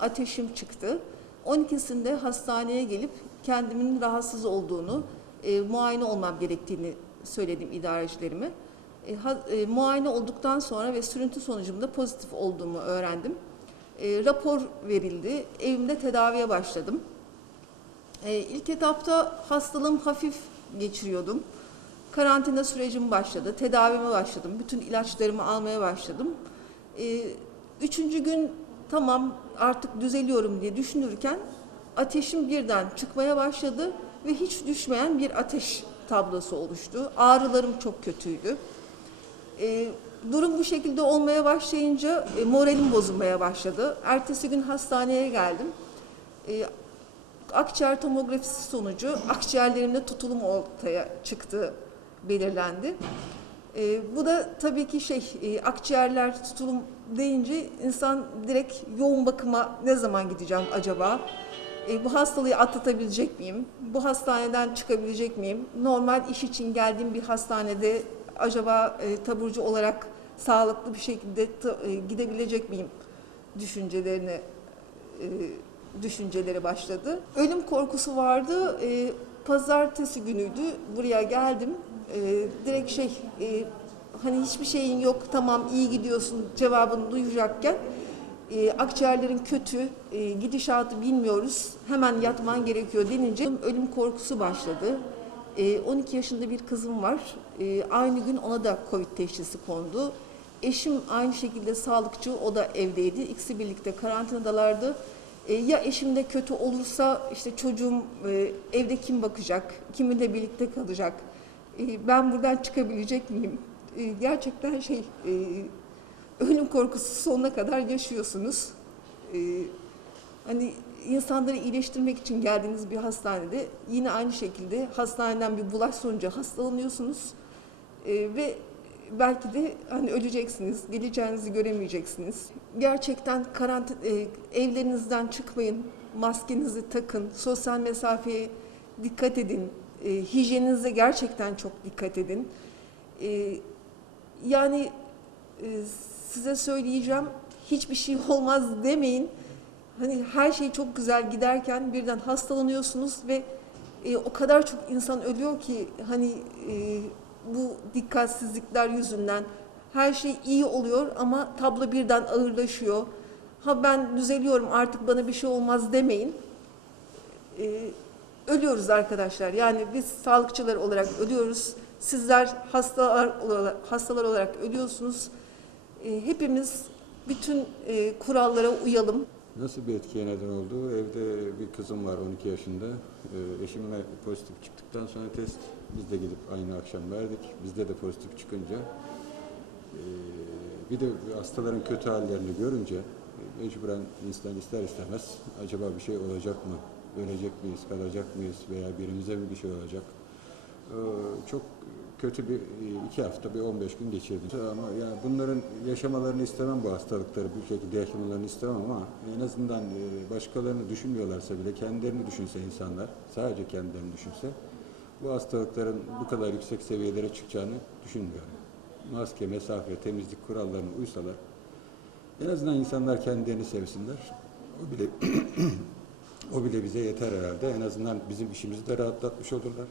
ateşim çıktı. 12'sinde hastaneye gelip kendimin rahatsız olduğunu, e, muayene olmam gerektiğini söyledim idarecilerime. E, ha- e, muayene olduktan sonra ve sürüntü sonucumda pozitif olduğumu öğrendim. E, rapor verildi. Evimde tedaviye başladım. E, ilk etapta hastalığım hafif geçiriyordum. Karantina sürecim başladı. Tedavime başladım. Bütün ilaçlarımı almaya başladım. E, üçüncü gün tamam artık düzeliyorum diye düşünürken ateşim birden çıkmaya başladı ve hiç düşmeyen bir ateş tablosu oluştu. Ağrılarım çok kötüydü. E, durum bu şekilde olmaya başlayınca e, moralim bozulmaya başladı. Ertesi gün hastaneye geldim. E, akciğer tomografisi sonucu akciğerlerimde tutulum ortaya çıktı belirlendi. E, bu da tabii ki şey e, akciğerler tutulum deyince insan direkt yoğun bakıma ne zaman gideceğim acaba? E, bu hastalığı atlatabilecek miyim? Bu hastaneden çıkabilecek miyim? Normal iş için geldiğim bir hastanede acaba e, taburcu olarak sağlıklı bir şekilde e, gidebilecek miyim? Düşüncelerini e, düşünceleri başladı. Ölüm korkusu vardı. E, pazartesi günüydü. Buraya geldim. E, direkt şey e, hani hiçbir şeyin yok tamam iyi gidiyorsun cevabını duyacakken e, akciğerlerin kötü, e, gidişatı bilmiyoruz, hemen yatman gerekiyor denince ölüm korkusu başladı. E, 12 yaşında bir kızım var. E, aynı gün ona da Covid teşhisi kondu. Eşim aynı şekilde sağlıkçı, o da evdeydi. İkisi birlikte karantinadalardı. E, ya eşim de kötü olursa işte çocuğum e, evde kim bakacak, kiminle birlikte kalacak, ben buradan çıkabilecek miyim? E, gerçekten şey, e, ölüm korkusu sonuna kadar yaşıyorsunuz. E, hani insanları iyileştirmek için geldiğiniz bir hastanede yine aynı şekilde hastaneden bir bulaş sonucu hastalanıyorsunuz ve belki de hani öleceksiniz, geleceğinizi göremeyeceksiniz. Gerçekten karantin e, evlerinizden çıkmayın, maskenizi takın, sosyal mesafeye dikkat edin, e, hijyeninize gerçekten çok dikkat edin. E, yani e, size söyleyeceğim hiçbir şey olmaz demeyin. Hani her şey çok güzel giderken birden hastalanıyorsunuz ve e, o kadar çok insan ölüyor ki hani e, bu dikkatsizlikler yüzünden her şey iyi oluyor ama tablo birden ağırlaşıyor. Ha ben düzeliyorum artık bana bir şey olmaz demeyin. E, ölüyoruz arkadaşlar. Yani biz sağlıkçılar olarak ölüyoruz. Sizler hastalar olarak, hastalar olarak ölüyorsunuz. E, hepimiz bütün e, kurallara uyalım. Nasıl bir etkiye neden oldu? Evde bir kızım var 12 yaşında. Ee, eşimle pozitif çıktıktan sonra test biz de gidip aynı akşam verdik. Bizde de pozitif çıkınca ee, bir de hastaların kötü hallerini görünce e, mecburen insan ister istemez acaba bir şey olacak mı? Ölecek miyiz, kalacak mıyız veya birimize mi bir şey olacak? Ee, çok kötü bir e, iki hafta, bir 15 gün geçirdim. Ama yani bunların yaşamalarını istemem bu hastalıkları, bu şekilde yaşamalarını istemem ama en azından e, başkalarını düşünmüyorlarsa bile kendilerini düşünse insanlar, sadece kendilerini düşünse bu hastalıkların bu kadar yüksek seviyelere çıkacağını düşünmüyorum. Maske, mesafe, temizlik kurallarına uysalar en azından insanlar kendilerini sevsinler. O bile o bile bize yeter herhalde. En azından bizim işimizi de rahatlatmış olurlar.